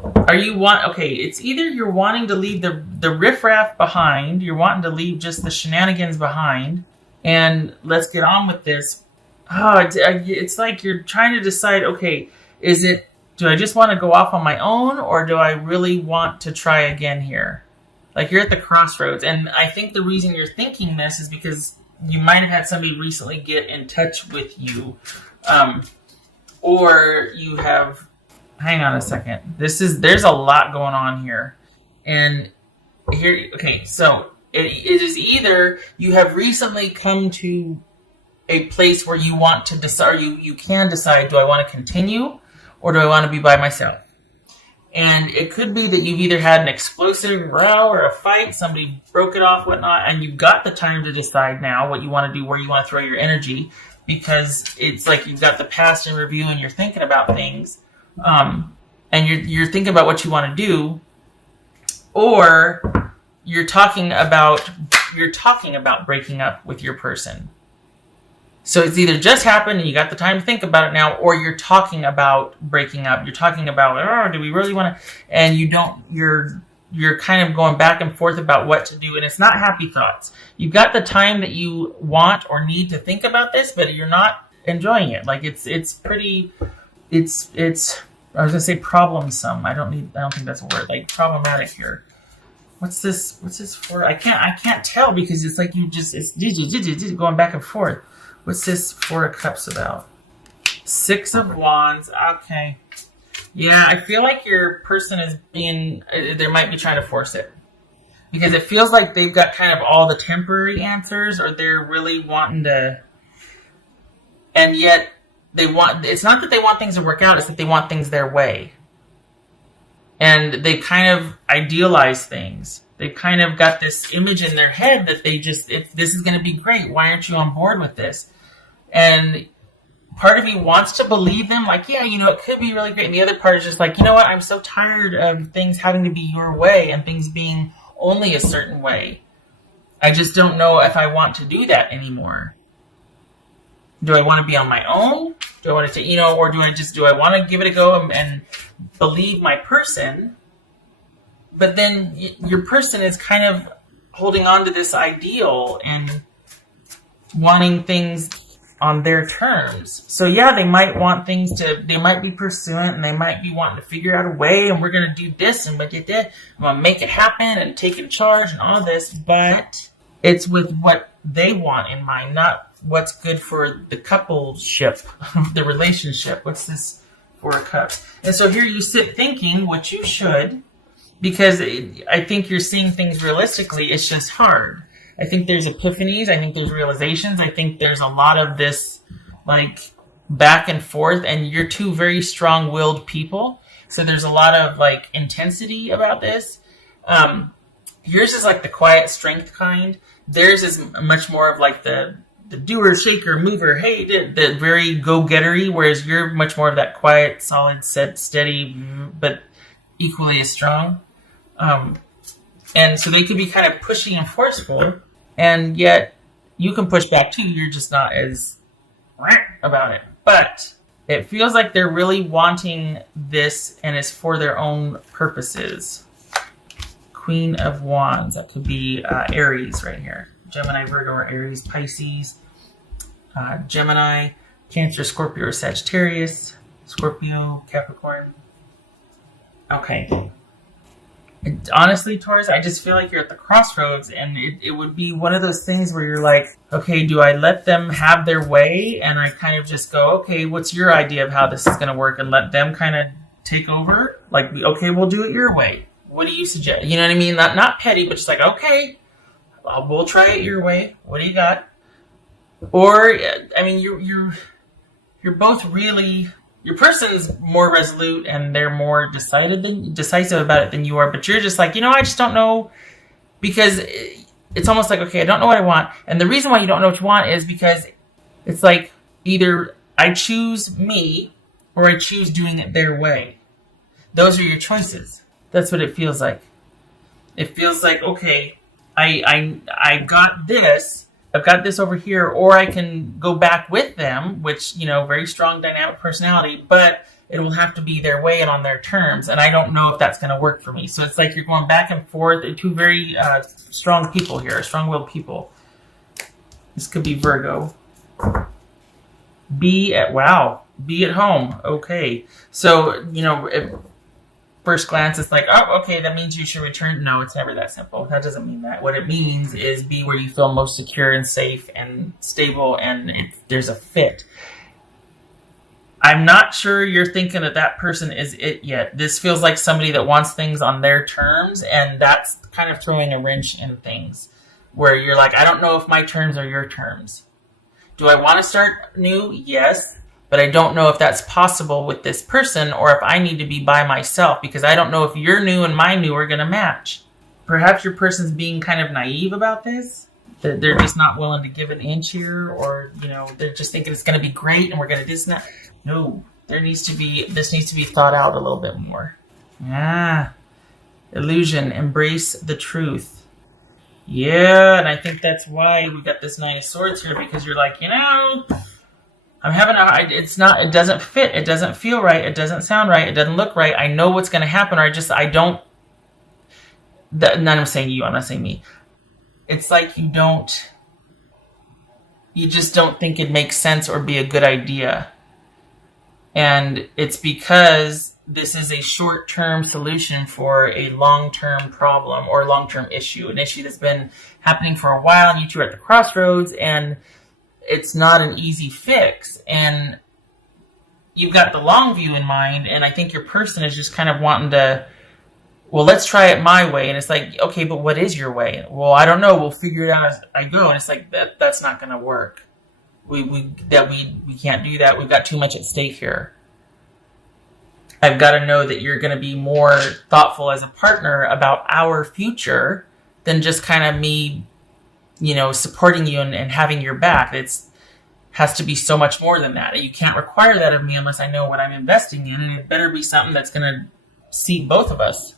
Okay, it's either you're wanting to leave the riffraff behind, you're wanting to leave just the shenanigans behind, and let's get on with this. It's like you're trying to decide, okay, do I just want to go off on my own, or do I really want to try again here? Like, you're at the crossroads, and I think the reason you're thinking this is because you might have had somebody recently get in touch with you, or you have. Hang on a second. There's a lot going on here, and here. Okay, so it is either you have recently come to a place where you want to decide, you can decide, do I want to continue, or do I want to be by myself? And it could be that you've either had an explosive row or a fight, somebody broke it off, whatnot, and you've got the time to decide now what you want to do, where you want to throw your energy, because it's like you've got the past in review and you're thinking about things, and you're thinking about what you want to do, or you're talking about breaking up with your person. So it's either just happened and you got the time to think about it now, or you're talking about breaking up. You're talking about, do we really want to? And you're kind of going back and forth about what to do, and it's not happy thoughts. You've got the time that you want or need to think about this, but you're not enjoying it. Like it's I was gonna say problemsome. I don't think that's a word. Like problematic here. What's this for? I can't tell because it's like it's going back and forth. What's this Four of Cups about? Six of Wands. Okay. Yeah, I feel like your person is they might be trying to force it. Because it feels like they've got kind of all the temporary answers, or they're really wanting to... And yet, it's not that they want things to work out, it's that they want things their way. And they kind of idealize things. They've kind of got this image in their head that this is going to be great. Why aren't you on board with this? And part of you wants to believe them, like, yeah, it could be really great. And the other part is just like, you know what? I'm so tired of things having to be your way and things being only a certain way. I just don't know if I want to do that anymore. Do I want to be on my own? Do I want to, or do I want to give it a go and believe my person? But then your person is kind of holding on to this ideal and wanting things on their terms. So yeah, they might want they might be pursuant, and they might be wanting to figure out a way, and we're going to do this, and I'm going to make it happen and take in charge and all this, but it's with what they want in mind, not what's good for the coupleship, the relationship. What's this Four of Cups? And so here you sit thinking, which you should, because I think you're seeing things realistically. It's just hard. I think there's epiphanies. I think there's realizations. I think there's a lot of this, like, back and forth. And you're two very strong-willed people. So there's a lot of, like, intensity about this. Yours is, like, the quiet strength kind. Theirs is much more of, like, the doer, shaker, mover, hey, the very go-gettery. Whereas you're much more of that quiet, solid, steady, but equally as strong. And so they could be kind of pushy and forceful, and yet you can push back too. You're just not as about it. But it feels like they're really wanting this, and it's for their own purposes. Queen of Wands. That could be Aries right here. Gemini, Virgo, or Aries, Pisces. Gemini, Cancer, Scorpio, or Sagittarius. Scorpio, Capricorn. Okay. Honestly, Taurus, I just feel like you're at the crossroads, and it would be one of those things where you're like, okay, do I let them have their way? And I kind of just go, okay, what's your idea of how this is going to work? And let them kind of take over? Like, okay, we'll do it your way. What do you suggest? You know what I mean? Not petty, but just like, okay, we'll try it your way. What do you got? Or, I mean, you're both really... Your person's more resolute and they're more decisive about it than you are, but you're just like, I just don't know, because it's almost like, okay, I don't know what I want. And the reason why you don't know what you want is because it's like either I choose me or I choose doing it their way. Those are your choices. That's what it feels like. It feels like, okay, I got this. I've got this over here, or I can go back with them, which, very strong dynamic personality, but it will have to be their way and on their terms. And I don't know if that's going to work for me. So it's like you're going back and forth. Two very strong people here, strong-willed people. This could be Virgo. Be at home. Okay. So, at first glance, it's like, oh, okay, that means you should return. No, it's never that simple. That doesn't mean that. What it means is be where you feel most secure and safe and stable, and there's a fit. I'm not sure you're thinking that person is it yet. This feels like somebody that wants things on their terms, and that's kind of throwing a wrench in things where you're like, I don't know if my terms are your terms. Do I want to start new? Yes, but I don't know if that's possible with this person or if I need to be by myself because I don't know if your new and my new are going to match. Perhaps your person's being kind of naive about this. That they're just not willing to give an inch here, or, they're just thinking it's going to be great and we're going to do this and that. No, this needs to be thought out a little bit more. Illusion, embrace the truth. Yeah, and I think that's why we got this Nine of Swords here, because you're like, I'm having it doesn't fit, it doesn't feel right, it doesn't sound right, it doesn't look right, I know what's going to happen, or I'm saying you, I'm not saying me. It's like you just don't think it makes sense or be a good idea. And it's because this is a short-term solution for a long-term problem or long-term issue, an issue that's been happening for a while, and you two are at the crossroads, and it's not an easy fix. And you've got the long view in mind, and I think your person is just kind of wanting to, well, let's try it my way. And it's like, okay, but what is your way? Well, I don't know. We'll figure it out as I go. And it's like, that's not going to work. We can't do that. We've got too much at stake here. I've got to know that you're going to be more thoughtful as a partner about our future than just kind of me, supporting you and having your back. Has to be so much more than that. You can't require that of me unless I know what I'm investing in, and it better be something that's going to seat both of us,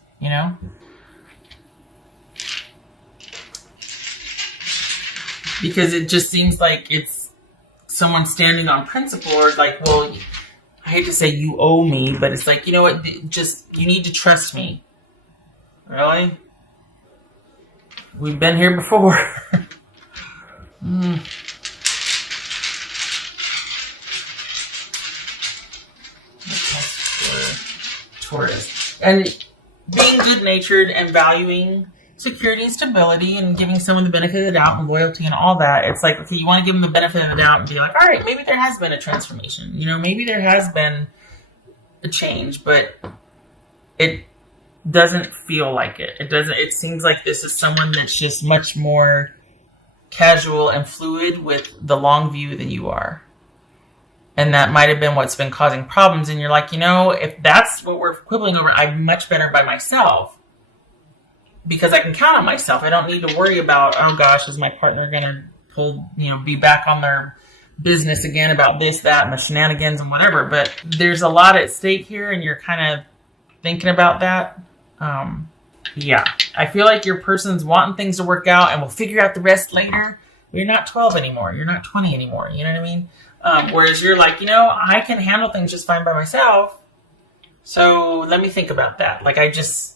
Because it just seems like it's someone standing on principle, or like, well, I hate to say you owe me, but it's like, you know what, you need to trust me. Really? We've been here before. Taurus. And being good-natured and valuing security and stability and giving someone the benefit of the doubt and loyalty and all that, it's like, okay, you want to give them the benefit of the doubt and be like, all right, maybe there has been a transformation. Maybe there has been a change, but it doesn't feel like it. It seems like this is someone that's just much more casual and fluid with the long view than you are. And that might have been what's been causing problems. And you're like, if that's what we're quibbling over, I'm much better by myself. Because I can count on myself. I don't need to worry about, oh gosh, is my partner going to be back on their business again about this, that, and the shenanigans and whatever. But there's a lot at stake here, and you're kind of thinking about that. Yeah. I feel like your person's wanting things to work out, and we'll figure out the rest later. You're not 12 anymore. You're not 20 anymore. You know what I mean? Whereas you're like, I can handle things just fine by myself. So let me think about that. Like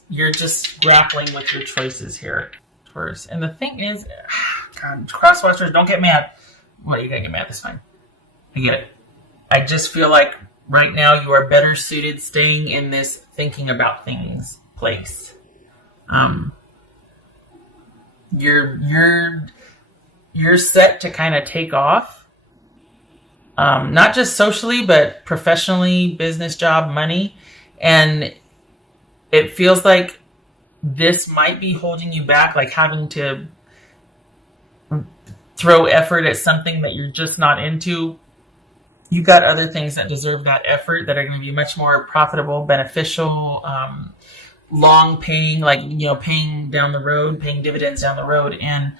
you're just grappling with your choices here, Taurus. And the thing is, God, crosswatchers, don't get mad. Well, you gotta get mad, that's fine. I get it. I just feel like right now you are better suited staying in this thinking about things place. You're set to kind of take off. Not just socially, but professionally, business, job, money. And it feels like this might be holding you back, like having to throw effort at something that you're just not into. You got other things that deserve that effort that are going to be much more profitable, beneficial, long paying, like, paying down the road, paying dividends down the road. And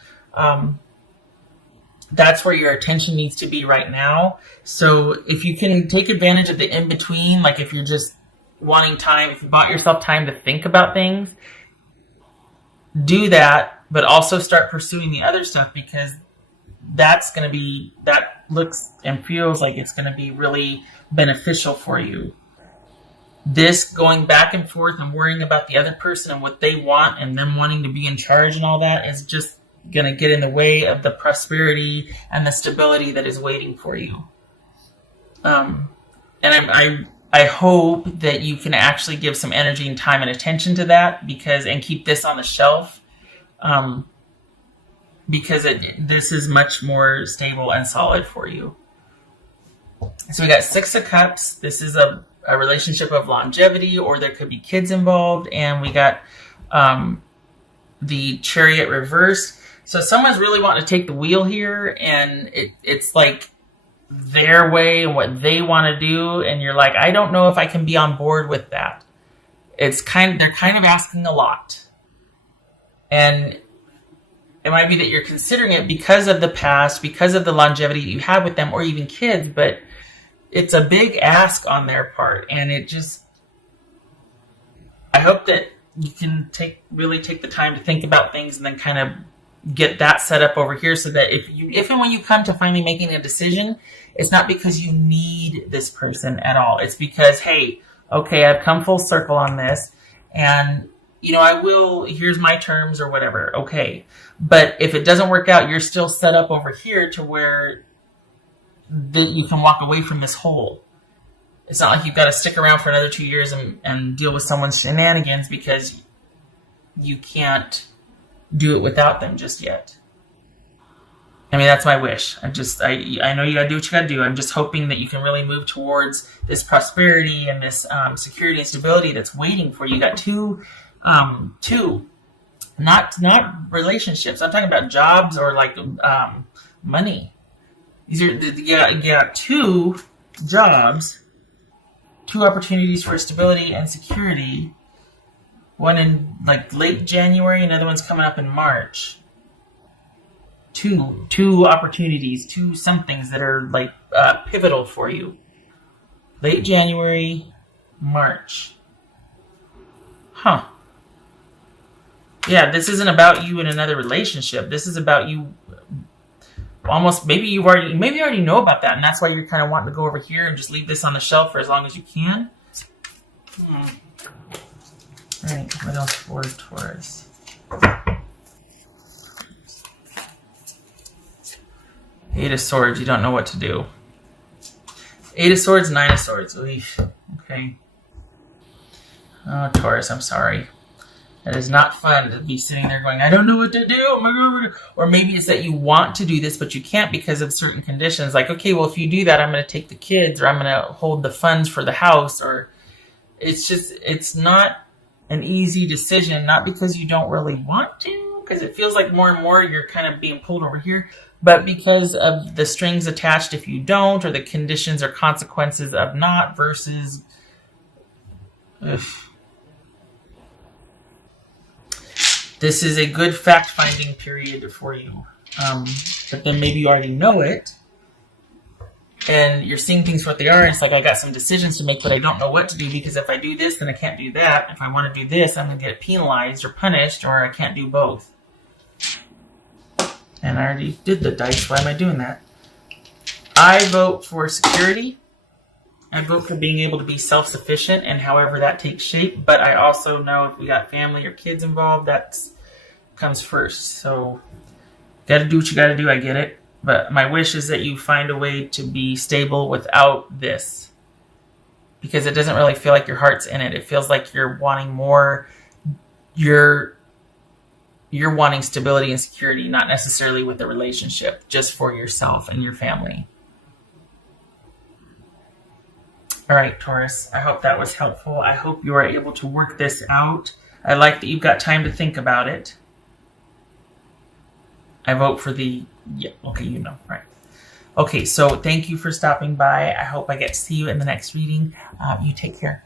that's where your attention needs to be right now. So if you can take advantage of the in-between, like if you're just wanting time, if you bought yourself time to think about things, do that, but also start pursuing the other stuff, because that looks and feels like it's going to be really beneficial for you. this going back and forth and worrying about the other person and what they want and them wanting to be in charge and all that is just going to get in the way of the prosperity and the stability that is waiting for you. And I hope that you can actually give some energy and time and attention to that and keep this on the shelf, because this is much more stable and solid for you. So we got 6 of Cups. This is a relationship of longevity, or there could be kids involved. And we got the Chariot reversed. So someone's really wanting to take the wheel here, and it's like their way and what they want to do. And you're like, I don't know if I can be on board with that. They're kind of asking a lot. And it might be that you're considering it because of the past, because of the longevity you have with them, or even kids, but it's a big ask on their part. And I hope that you can really take the time to think about things and then kind of get that set up over here, so that if and when you come to finally making a decision, it's not because you need this person at all. It's because, hey, okay, I've come full circle on this, and here's my terms or whatever. Okay. But if it doesn't work out, you're still set up over here to where you can walk away from this hole. It's not like you've got to stick around for another 2 years and deal with someone's shenanigans because you can't do it without them just yet. I mean, that's my wish. I know you gotta do what you gotta do. I'm just hoping that you can really move towards this prosperity and this security and stability that's waiting for you. You got two, not relationships. I'm talking about jobs or like money. You got 2 jobs, 2 opportunities for stability and security. One in like late January, another one's coming up in March. Two opportunities, 2 somethings that are like pivotal for you. Late January, March. Huh. Yeah, this isn't about you in another relationship. This is about you. Almost, maybe you already know about that, and that's why you're kind of wanting to go over here and just leave this on the shelf for as long as you can. All right, what else for Taurus? Eight of Swords, you don't know what to do. 8 of Swords, 9 of Swords. Okay. Oh, Taurus, I'm sorry. It is not fun to be sitting there going, I don't know what to do. Or maybe it's that you want to do this, but you can't because of certain conditions. Like, okay, well, if you do that, I'm going to take the kids, or I'm going to hold the funds for the house. Or it's not an easy decision, not because you don't really want to, because it feels like more and more you're kind of being pulled over here, but because of the strings attached if you don't, or the conditions or consequences of not versus... This is a good fact-finding period for you. But then maybe you already know it, and you're seeing things for what they are. It's like, I got some decisions to make, but I don't know what to do, because if I do this, then I can't do that. If I want to do this, I'm going to get penalized or punished, or I can't do both. And I already did the dice. Why am I doing that? I vote for security. I vote for being able to be self-sufficient, and however that takes shape. But I also know if we got family or kids involved, that comes first. So, got to do what you got to do. I get it. But my wish is that you find a way to be stable without this, because it doesn't really feel like your heart's in it. It feels like you're wanting more. You're wanting stability and security, not necessarily with the relationship, just for yourself and your family. All right, Taurus, I hope that was helpful. I hope you are able to work this out. I like that you've got time to think about it. I vote for right. Okay, so thank you for stopping by. I hope I get to see you in the next reading. You take care.